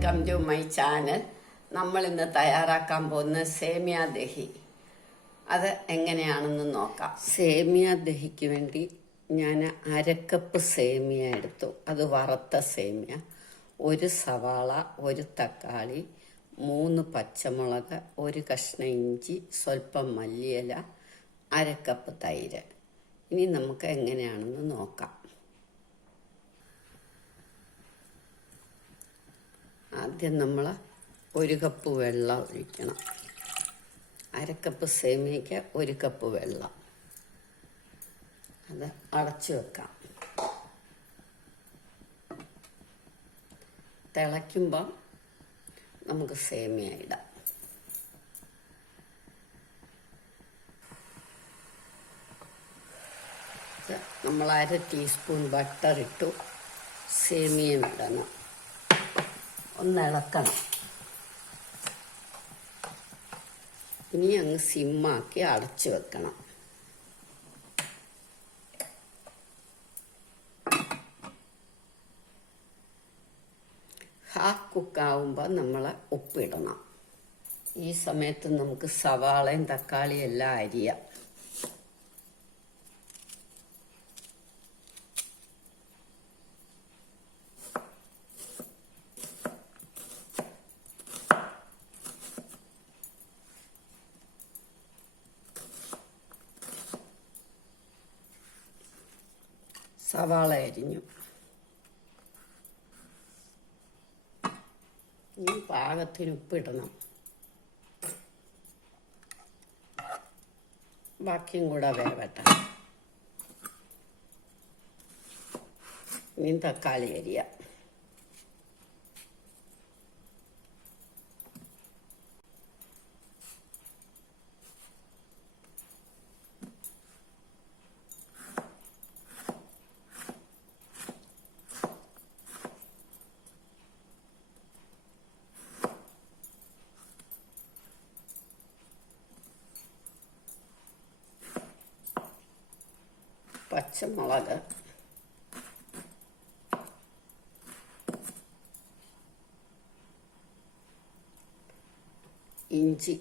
Welcome to my channel. നമ്മൾ ഇന്ന് തയ്യാറാക്കാൻ പോകുന്ന സേമിയ ദഹി. അത് എങ്ങനെയാണെന്ന് നോക്കാം. സേമിയ ദഹിക്ക് വേണ്ടി ഞാൻ അരക്കപ്പ് സേമിയ എടുത്തു. അത് വറുത്ത സേമിയ, ഒരു സവാള, ഒരു തക്കാളി, 3 പച്ചമുളക്, ഒരു കഷ്ണം ഇഞ്ചി, സ്വല്പം മല്ലിയില, അരക്കപ്പ് തൈര്. ഇനി നമുക്ക് എങ്ങനെയാണെന്ന് നോക്കാം. ആദ്യം നമ്മൾ 1 കപ്പ് വെള്ളം ഒഴിക്കണം. അരക്കപ്പ് സേമിയയ്ക്ക് 1 കപ്പ് വെള്ളം. അത് അടച്ചു വെക്കാം. തിളയ്ക്കുമ്പം നമുക്ക് സേമിയ ഇടാം. നമ്മൾ 1/2 ടീസ്പൂൺ ബട്ടർ ഇട്ടു. സേമിയ ഇടണം, ഒന്ന് ഇളക്കണം. ഇനി അങ്ങ് സിമ്മാക്കി അടച്ചു വെക്കണം. ഹാഫ് കുക്കാവുമ്പോൾ നമ്മൾ ഉപ്പിടണം. ഈ സമയത്ത് നമുക്ക് സവാളയും തക്കാളിയും എല്ലാം അരിയാം. സവാള അരിഞ്ഞു. ഇനി പാകത്തിന് ഉപ്പിടണം. ബാക്കിയും കൂടെ വേവട്ടെ. ഇനി തക്കാളി അരിയാം. പച്ചമുളക്, ഇഞ്ചി,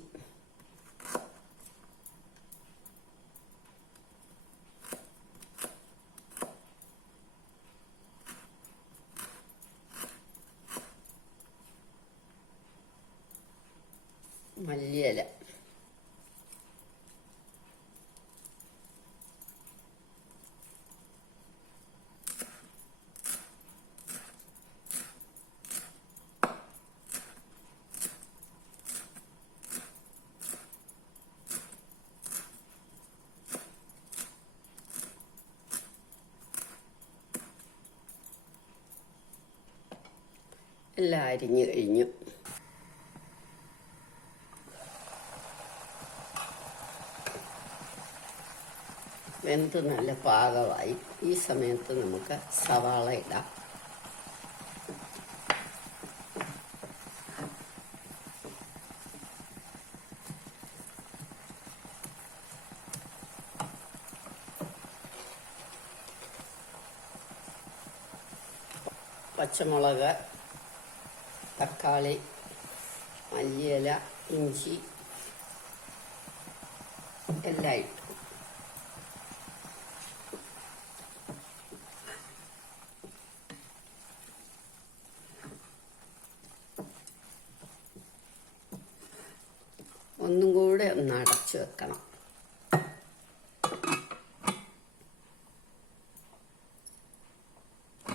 മല്ലിയില, എല്ലാം അരിഞ്ഞു കഴിഞ്ഞു. വെന്ത് നല്ല പാകമായി. ഈ സമയത്ത് നമുക്ക് സവാള ഇടാം. പച്ചമുളക്, തക്കാളി, മല്ലിയില, ഇഞ്ചി എല്ലാം ഇട്ടു. ഒന്നും കൂടെ ഒന്ന് അടച്ചു വെക്കണം.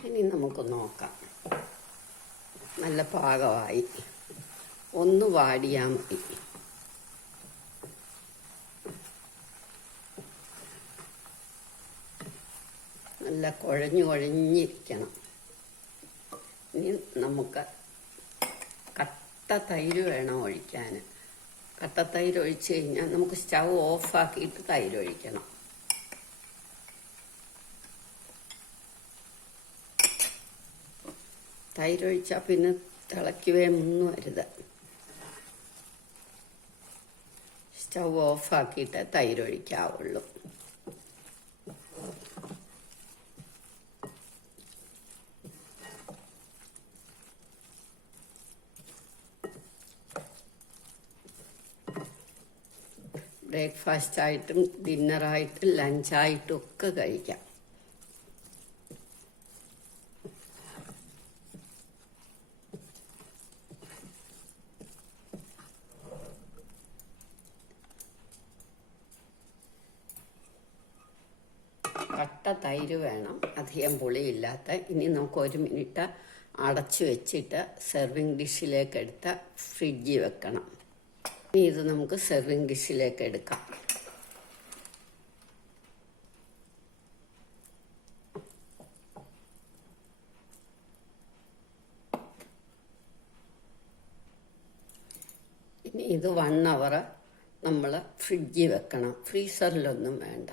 ഇനി നമുക്ക് നോക്കാം. നല്ല പാകമായി. ഒന്ന് വാടിയാൽ മതി. നല്ല കുഴഞ്ഞിരിക്കണം. ഇനി നമുക്ക് കട്ട തൈര് വേണം ഒഴിക്കാൻ. കട്ട തൈര് ഒഴിച്ച് കഴിഞ്ഞാൽ നമുക്ക് സ്റ്റൗ ഓഫാക്കിയിട്ട് തൈര് ഒഴിക്കണം. തൈരൊഴിച്ചാൽ പിന്നെ തിളയ്ക്കുകയൊന്നും അരുത്. സ്റ്റൗ ഓഫാക്കിയിട്ട് തൈരൊഴിക്കാവുള്ളൂ. ബ്രേക്ക്ഫാസ്റ്റായിട്ടും ഡിന്നറായിട്ടും ലഞ്ചായിട്ടും ഒക്കെ കഴിക്കാം. കട്ട തൈര് വേണം, അധികം പുളിയില്ലാത്ത. ഇനി നമുക്ക് 1 മിനിറ്റ് അടച്ചു വെച്ചിട്ട് സെർവിങ് ഡിഷിലേക്ക് എടുത്ത് ഫ്രിഡ്ജിൽ വെക്കണം. ഇനി ഇത് നമുക്ക് സെർവിങ് ഡിഷിലേക്ക് എടുക്കാം. ഇനി ഇത് 1 അവർ നമ്മൾ ഫ്രിഡ്ജിൽ വെക്കണം, ഫ്രീസറിലൊന്നും വേണ്ട.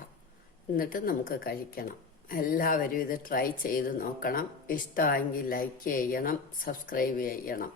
എന്നിട്ട് നമുക്ക് കഴിക്കണം. എല്ലാവരും ഇത് ട്രൈ ചെയ്ത് നോക്കണം. ഇഷ്ടമായെങ്കിൽ ലൈക്ക് ചെയ്യണം, സബ്സ്ക്രൈബ് ചെയ്യണം.